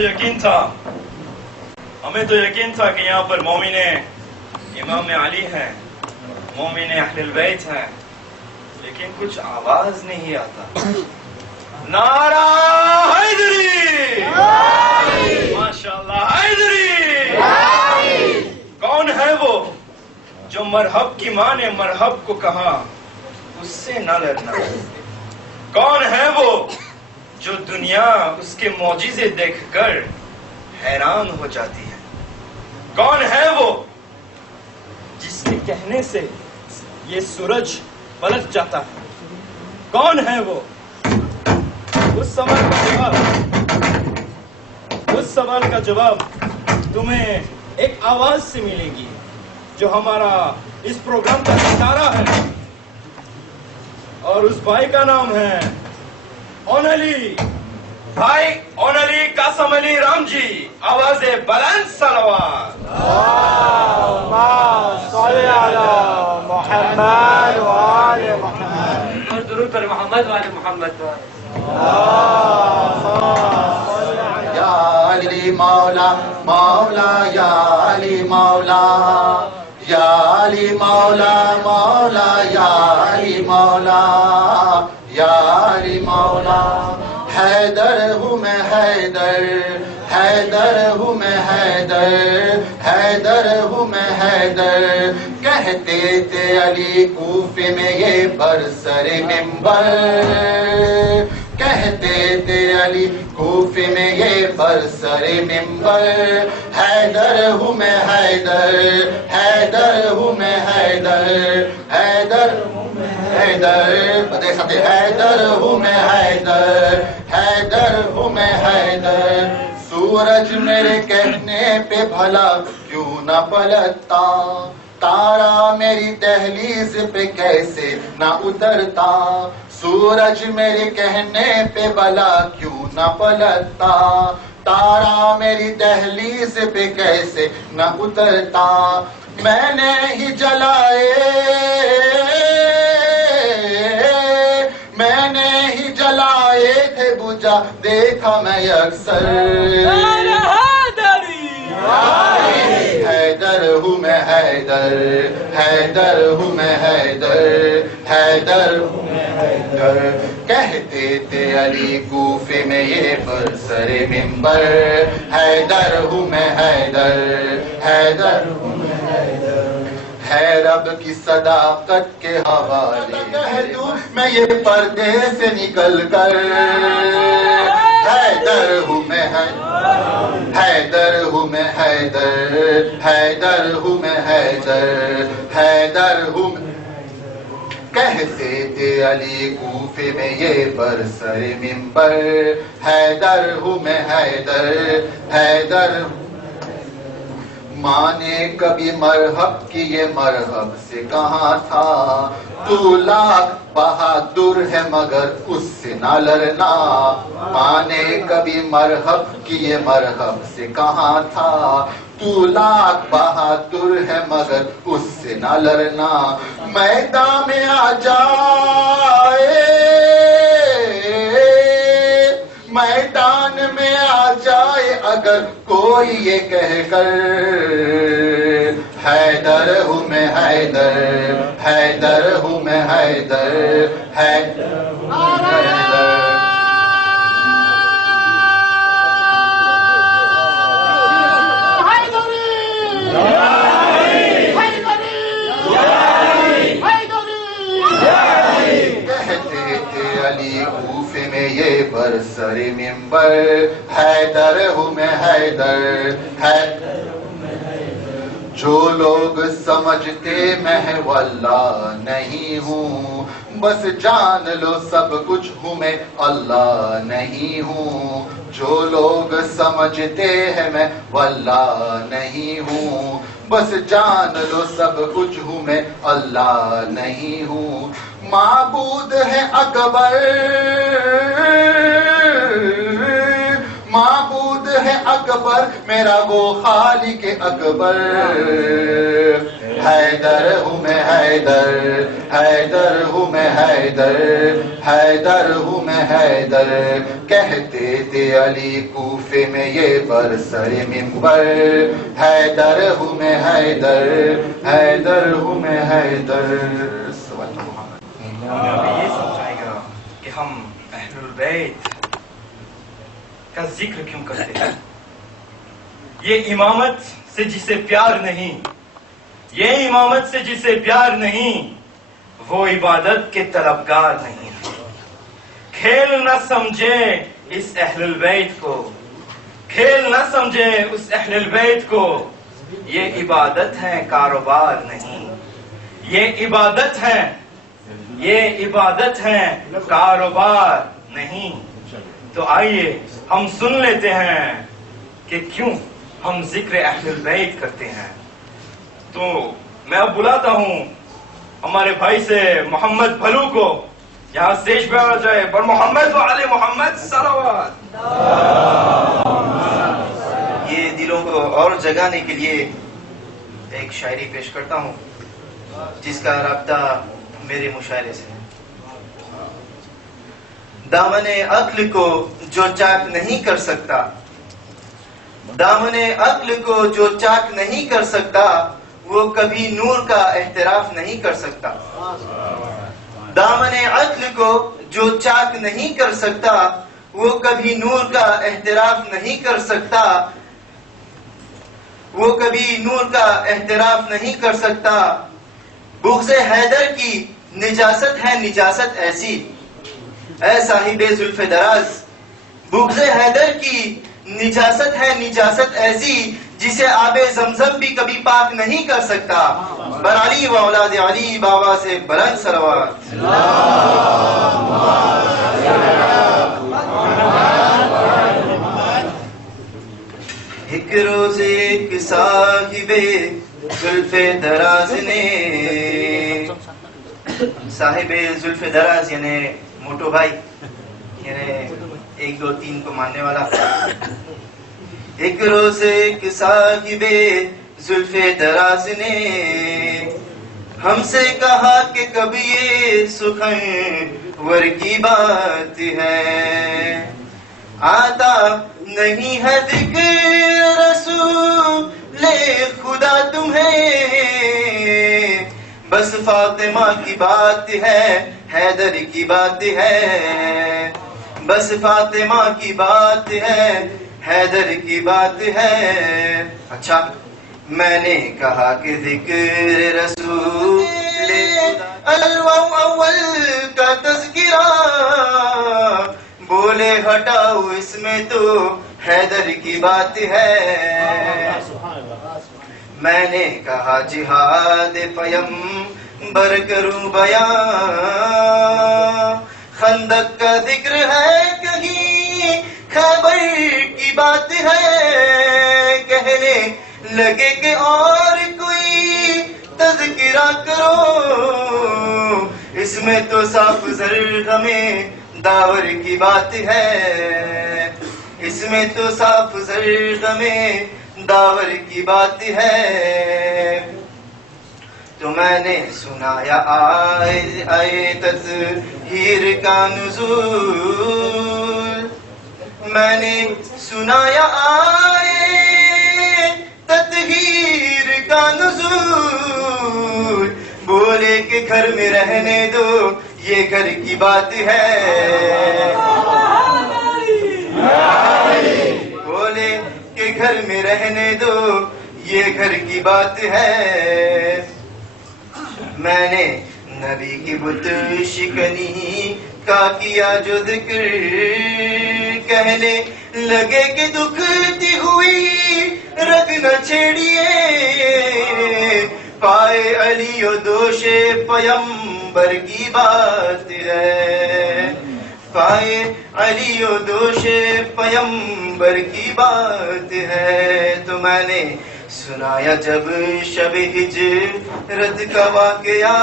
یقین تھا کہ یہاں پر مومن امام علی ہیں، مومن اہل البیت ہیں، لیکن کچھ آواز نہیں آتا۔ نعرہ حیدری، ماشاءاللہ حیدری۔ کون ہے وہ جو مرحب کی ماں نے مرحب کو کہا اس سے نہ لڑنا؟ کون ہے وہ جو دنیا اس کے معجزے دیکھ کر حیران ہو جاتی ہے؟ کون ہے وہ جس کے کہنے سے یہ سورج پلٹ جاتا ہے؟ کون ہے وہ؟ اس سوال کا جواب تمہیں ایک آواز سے ملے گی جو ہمارا اس پروگرام کا ستارہ ہے، اور اس بھائی کا نام ہے اون علی، بھائی اون علی قاسم علی رام جی۔ آواز بلند صلوات۔ محمد وآل محمد، اور درود پر محمد وآل محمد۔ یا علی مولا مولا، یا علی مولا، یا علی مولا مولا، یا علی مولا، یا علی مولا۔ حیدر ہوں میں حیدر، حیدر ہوں میں حیدر، حیدر ہوں میں حیدر۔ کہتے تھے علی کوفے میں یہ برسر منبر، کہتے تھے علی کوفے میں یہ برسر منبر۔ حیدر ہوں میں حیدر، حیدر ہوں میں حیدر، حیدر حیدر، حیدر ہوں میں حیدر، حیدر ہوں میں حیدر۔ سورج میرے کہنے پہ بھلا کیوں نہ پلٹتا، تارا میری دہلیز پہ کیسے نہ اترتا۔ سورج میرے کہنے پہ بھلا کیوں نہ پلٹتا، تارا میری دہلیز پہ کیسے نہ اترتا۔ میں نے ہی جلائے، میں نے ہی جلائے تھے بجھا دیکھا میں اکثر۔ حیدر ہوں میں حیدر، حیدر ہوں میں حیدر، حیدر ہوں میں حیدر۔ کہتے تھے علی کوفے میں یہ برسر منبر۔ حیدر ہوں میں حیدر، حیدر ہوں میں حیدر۔ ہے رب کی صداقت کے حوالے کہہ دوں میں یہ پردے سے نکل کر۔ حیدر ہوں میں حیدر، حیدر ہوں میں حیدر، حیدر ہوں میں حیدر، حیدر ہوں میں۔ کہتے تھے علی کوفے میں یہ برسر منبر۔ حیدر ہوں میں حیدر، حیدر۔ ماں نے کبھی مرحب کی یہ مرحب سے کہاں تھا، تو لاکھ بہادر ہے مگر اس سے نہ لڑنا۔ ماں نے کبھی مرحب کی یہ مرحب سے کہاں تھا، تو لاکھ بہادر ہے مگر اس سے نہ لڑنا۔ میدان میں آ جائے، میدان میں آ جائے اگر کوئی یہ کہہ کر۔ حیدر ہوں میں حیدر، حیدر ہوں میں حیدر، حیدر ہوں میں حیدر۔ کہتے تھے علی کوفے میں یہ برسر منبر۔ حیدر ہوں میں حیدر، حیدر ہوں میں حیدر۔ جو لوگ سمجھتے میں واللہ نہیں ہوں، بس جان لو سب کچھ ہوں میں اللہ نہیں ہوں۔ جو لوگ سمجھتے ہیں میں واللہ نہیں ہوں، بس جان لو سب کچھ ہوں میں اللہ نہیں ہوں۔ معبود ہے اکبر، معبود ہے اکبر میرا وہ خالق اکبر حیدر ہوں میں حیدر حیدر ہوں میں حیدر حیدر ہوں میں حیدر کہتے تھے علی کوفے میں یہ برسر منبر حیدر ہوں میں حیدر حیدر ہوں میں حیدر ابھی یہ سمجھائے گا کہ ہم اہل البیت کا ذکر کیوں کرتے ہیں. یہ امامت سے جسے پیار نہیں، یہ امامت سے جسے پیار نہیں، وہ عبادت کے طلبگار نہیں. کھیل نہ سمجھے اس اہل البیت کو، کھیل نہ سمجھے اس اہل البیت کو. یہ عبادت ہے کاروبار نہیں، یہ عبادت ہے، یہ عبادت ہے کاروبار نہیں. تو آئیے ہم سن لیتے ہیں کہ کیوں ہم ذکر اہل البیت کرتے ہیں. تو میں اب بلاتا ہوں ہمارے بھائی سے محمد بھلو کو، یہاں اسٹیج پہ آ جائے. پر محمد و علی محمد صلوات. یہ دلوں کو اور جگانے کے لیے ایک شاعری پیش کرتا ہوں جس کا رابطہ میرے مشاعرے سے. دامن عقل کو جو چاک نہیں کر سکتا، دامن عقل کو جو چاک نہیں کر سکتا، وہ کبھی نور کا احتراف نہیں کر سکتا. دامن عقل کو جو چاک نہیں کر سکتا، وہ کبھی نور کا احتراف نہیں کر سکتا، وہ کبھی نور کا احتراف نہیں کر سکتا. بغض حیدر کی نجاست ہے نجاست ایسی، اے صاحب زلف دراز. بغض حیدر کی نجاست ہے نجاست ایسی، جسے آب زمزم بھی کبھی پاک نہیں کر سکتا. بر علی و اولاد علی بابا سے بلند صلوات. ایک روز ایک صاحب زلف دراز نے، صاحب زلف دراز یعنی موٹو بھائی، یعنی 1 2 3 کو ماننے والا. ایک روز ایک صاحب زلف دراز نے ہم سے کہا کہ کبھی یہ سخن ور کی بات ہے، آتا نہیں ہے ذکر رسول خدا تمہیں، بس فاطمہ کی بات ہے حیدر کی بات ہے، بس فاطمہ کی بات ہے حیدر کی بات ہے. اچھا میں نے کہا کہ ذکر رسول اول کا تذکرہ، بولے ہٹاؤ اس میں تو حیدر کی بات ہے. میں نے کہا جہاد پیمبر کروں بیان، خندق کا ذکر ہے کہیں خیبر کی بات ہے، کہنے لگے کہ اور کوئی تذکرہ کرو، اس میں تو صاف زرد میں داور کی بات ہے، اس میں تو صاف زرد میں داور کی بات ہے. تو میں نے سنایا آئے تطہیر کا نزول، میں نے سنایا آئے تطہیر کا نزول، بولے کہ گھر میں رہنے دو یہ گھر کی بات ہے، بولے کہ گھر میں رہنے دو یہ گھر کی بات ہے. میں نے نبی کی بت شکنی کا کیا جو ذکر، کہنے لگے کہ دکھتی ہوئی رگ نہ چھیڑیے، پائے علی و دوش پیمبر کی بات ہے، پائے علی و دوش پیمبر کی بات ہے. تو میں نے سنایا جب شب ہجرت کا واقعہ،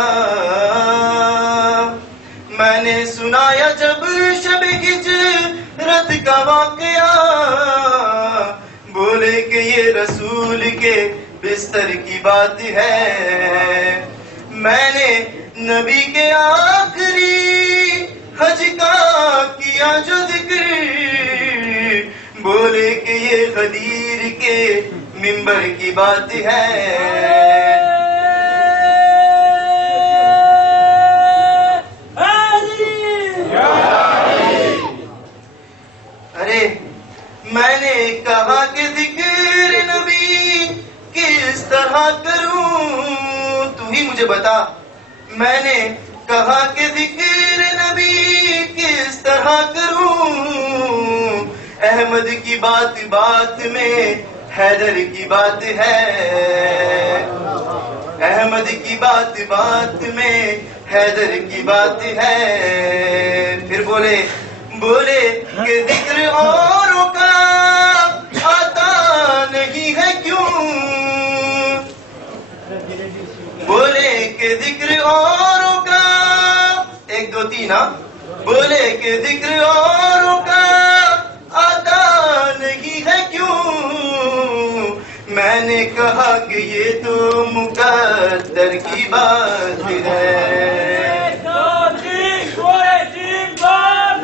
میں نے سنایا جب شب رت کا واقعہ، بولے کہ یہ رسول کے بستر کی بات ہے. میں نے نبی کے آخری حج کا کیا جو ذکر، بولے کہ یہ غدیر کے منبر کی بات ہے. ارے میں نے کہا کہ ذکر نبی کس طرح کروں، تو ہی مجھے بتا. میں نے کہا کہ ذکر نبی کس طرح کروں، احمد کی بات بات میں حیدر کی بات ہے. احمد کی بات بات میں حیدر کی بات ہے. پھر بولے کہ ذکر اوروں کا آتا نہیں ہے کیوں، بولے کہ ذکر اوروں کا، 1 2 3 بولے کہ ذکر اوروں کا آتا نہیں ہے کیوں. میں نے کہا کہ یہ تو مقدر کی بات ہے.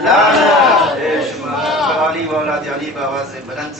لا لا علی و اولاد علی بآواز بلند.